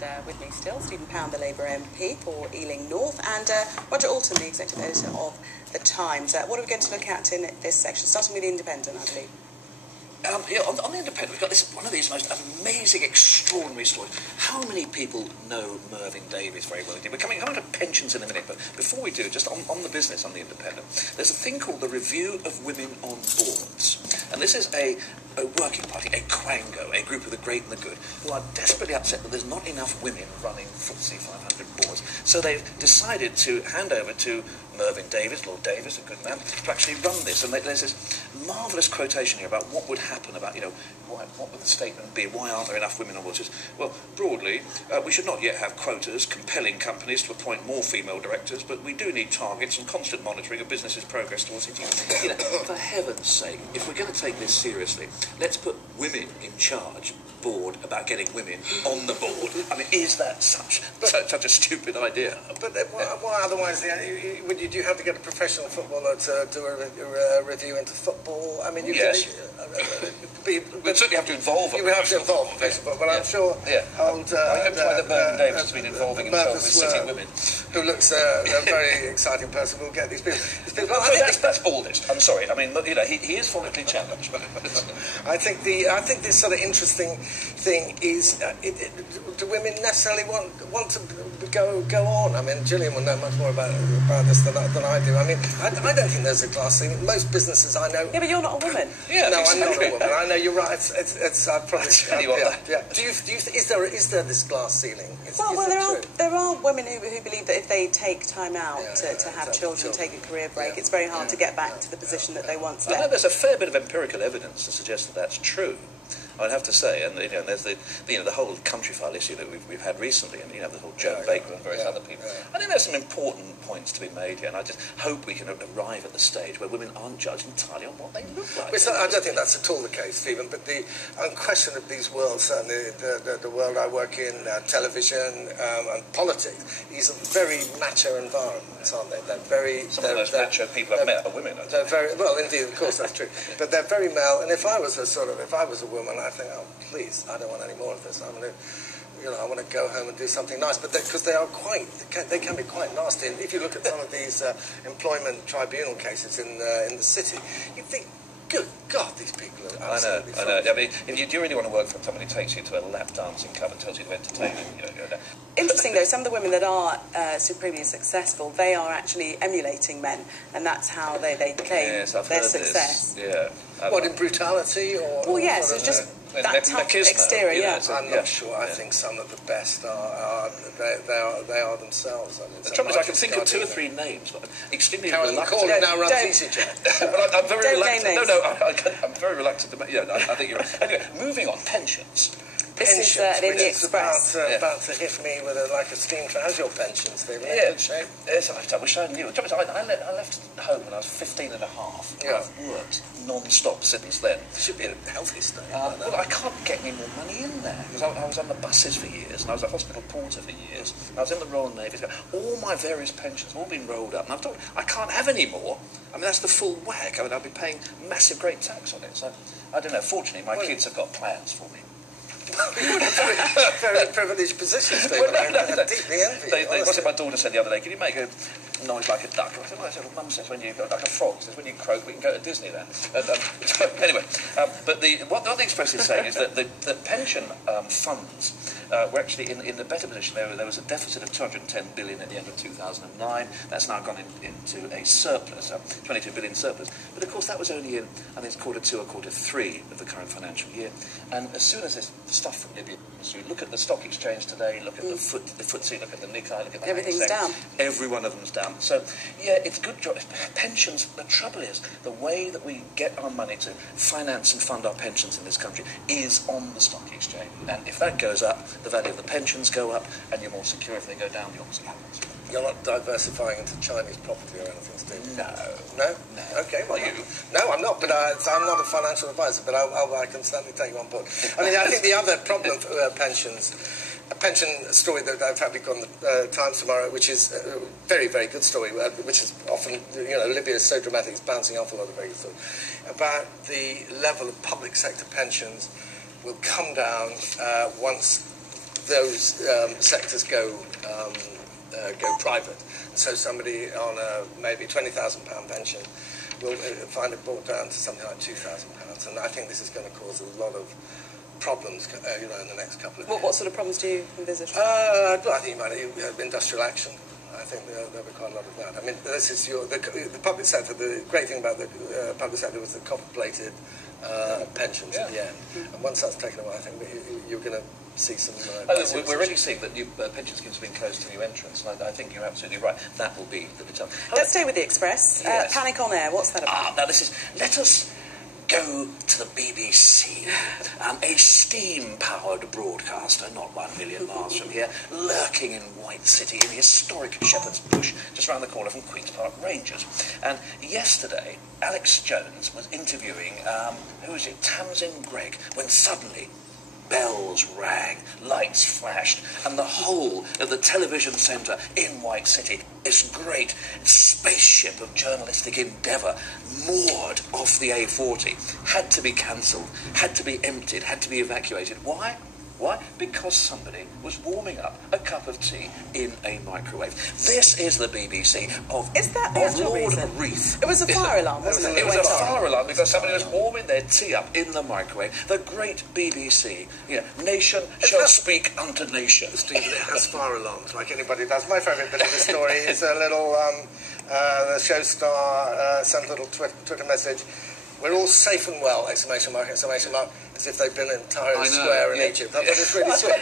And with me still, Stephen Pound, the Labour MP for Ealing North, and Roger Alton, the Executive Editor of The Times. What are we going to look at in this section, starting with The Independent, I believe? On The Independent, we've got one of these most amazing, extraordinary stories. How many people know Mervyn Davies very well? We're coming to pensions in a minute, but before we do, just on the business on The Independent, there's a thing called the Review of Women on Boards. And this is a working party, a quango, a group of the great and the good, who are desperately upset that there's not enough women running FTSE 500 boards. So they've decided to hand over to Mervyn Davies, Lord Davies, a good man, to actually run this. And there's this marvellous quotation here about what would happen, about, what would the statement be, why aren't there enough women on boards? Well, broadly, we should not yet have quotas compelling companies to appoint more female directors, but we do need targets and constant monitoring of businesses' progress towards it. For heaven's sake, if we're going to take this seriously, let's put women in charge board about getting women on the board. I mean, is that such a stupid idea? But why otherwise? Would you have to get a professional footballer to do a review into football? I mean, yes. We'd certainly have to involve. You would have to involve professional football, but I'm sure. Yeah. I hope that Mervyn Davies has been involving himself with City Women, who looks a very exciting person. We'll get these people. Well, that's baldest. I'm sorry. I mean, he is follically challenged. I think this sort of interesting thing is, do women necessarily want to go on? I mean, Gillian will know much more about this than I do. I mean, I don't think there's a glass ceiling. Most businesses I know. Yeah, but you're not a woman. Yeah, no, I'm not a woman. I know you're right. It's probably. Yeah. Do you is there this glass ceiling? There are women who believe that if they take time out to have children, take a career break, it's very hard to get back to the position that they once left. I know there's a fair bit of empirical evidence to suggest that that's true. I'd have to say, and there's the whole country file issue that we've had recently, and the whole Joan Baker and various other people. I think there's some important points to be made here, and I just hope we can arrive at the stage where women aren't judged entirely on what they look like. I don't think that's at all the case, Stephen. But the unquestionably these worlds, certainly the world I work in, television and politics, these are very macho environments, aren't they? They're very. Some of those macho people I've met are women. They're very well, indeed, of course, that's true. But they're very male, and if I was a woman, I think, oh, please, I don't want any more of this. I want to go home and do something nice. But because they can be quite nasty. And if you look at some of these employment tribunal cases in the city, you think, good God, these people are absolutely I know. I mean, if you really want to work for somebody who takes you to a lap dancing club and tells you to entertain them, Interesting, though, some of the women that are supremely successful, they are actually emulating men, and that's how they claim their success. Yeah. What, in brutality? Well, yes, it's just that tough exterior, I'm not sure. I think some of the best they are themselves. I mean, the trouble is, I can think of 2 or 3 names, but extremely reluctant. Carolyn now runs EasyJet. But I'm very reluctant. I'm very reluctant to. I think you're right. Anyway, moving on, pensions. This is in the Express. About to hit me with a steam train. How's your pension, Stephen? Yeah. Good shape? Yes, I wish I knew. I left home when I was 15 and a half. Yeah. I've worked non-stop since then. You should be in a healthy state. Well, I can't get any more money in there, because I was on the buses for years, and I was a hospital porter for years, and I was in the Royal Navy. All my various pensions have all been rolled up, and I've thought, I can't have any more. I mean, that's the full whack. I mean, I'll be paying massive great tax on it. So, I don't know. Fortunately, my kids have got plans for me. You're in a very privileged position, Stephen. I deeply envy you. What's it my daughter said the other day? Can you make a noise like a duck? I said, well, Mum says when you go like a frog. She says when you croak, we can go to Disneyland. Anyway, but what the Express is saying is that the pension funds were actually in the better position. There was a deficit of 210 billion at the end of 2009. That's now gone into a surplus, 22 billion surplus. But of course, that was only in, I think it's Q2 or Q3 of the current financial year. And as soon as this stuff from Libya, so you look at the stock exchange today, look at the FTSE, look at the Nikkei, look at the everything's down. Every one of them's down. So, yeah, it's good job. Pensions, the trouble is, the way that we get our money to finance and fund our pensions in this country is on the stock exchange. And if that goes up, the value of the pensions go up, and you're more secure. If they go down, the opposite happens. You're not diversifying into Chinese property or anything, Steve? No. Okay, well, you? No, I'm not, but I'm not a financial advisor, but I can certainly take you on board. I mean, I think the other problem for pensions, a pension story that I've had on the Times tomorrow, which is a very, very good story, which is often, Libya is so dramatic, it's bouncing off a lot of very good stories, about the level of public sector pensions will come down once those sectors go private. So somebody on a maybe £20,000 pension will find it brought down to something like £2,000, and I think this is going to cause a lot of problems, in the next couple of years. What sort of problems do you envisage? I think you might have industrial action. I think there'll be quite a lot of that. I mean, this is the public sector. The great thing about the public sector was the copper-plated pensions at the end. And once that's taken away, I think you're going to see some... we're already seeing that new pension schemes have been closed to new entrants, and I think you're absolutely right. That will be the bit tough. Let's stay with the Express. Yes. Panic on Air, what's that about? Now this is... Let us go to the BBC, a steam-powered broadcaster, not 1 million miles from here, lurking in White City in historic Shepherd's Bush, just around the corner from Queen's Park Rangers. And yesterday, Alex Jones was interviewing, Tamsin Gregg, when suddenly bells rang, lights flashed, and the whole of the television centre in White City, this great spaceship of journalistic endeavour, moored off the A40, had to be cancelled, had to be emptied, had to be evacuated. Why? Why? Because somebody was warming up a cup of tea in a microwave. This is the BBC of Lord Reith. It was a fire alarm, wasn't it? It was a fire alarm because somebody was warming their tea up in the microwave. The great BBC. Nation shall speak unto nation. Stephen, it has fire alarms like anybody does. My favourite bit of the story is a little, the show star sent a little Twitter message. We're all safe and well, exclamation mark, as if they've been in Tahrir Square in Egypt. That was really sweet.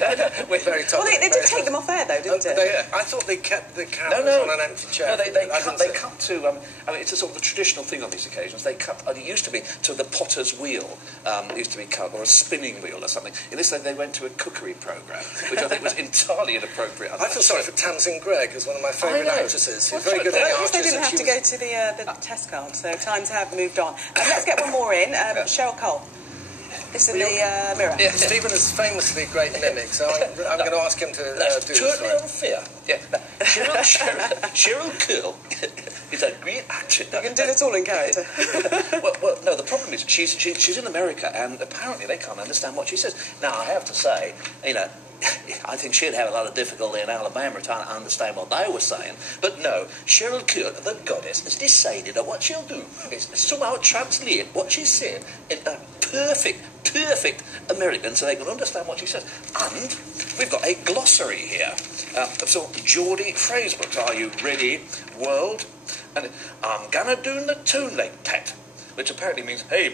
Very tough. Well, they did take them off air, though, didn't they? I thought they kept the cameras on an empty chair. No, they cut to... it's a sort of the traditional thing on these occasions. They cut... it used to be to the potter's wheel. It used to be cut, or a spinning wheel or something. In this, they went to a cookery programme, which I think was entirely inappropriate. I feel sorry for Tamsin Gregg, who's one of my favourite actresses. She's very good at the At least they didn't have to go to the test card, so times have moved on. Let's get one more in. Cheryl Cole. This in the Mirror. Yeah, Stephen is famously great mimic, so I'm going to ask him to do this. Totally unfair. Yeah. Cheryl Cole is a great actress. You can do it all in character. well, no, the problem is she's in America, and apparently they can't understand what she says. Now, I have to say, I think she'd have a lot of difficulty in Alabama trying to understand what they were saying. But no, Cheryl Cole, the goddess, has decided that what she'll do is somehow translate what she's saying in a perfect American so they can understand what she says. And we've got a glossary here. So, Geordie phrase books. Are you ready, world? And I'm gonna do the tune like that, which apparently means, hey,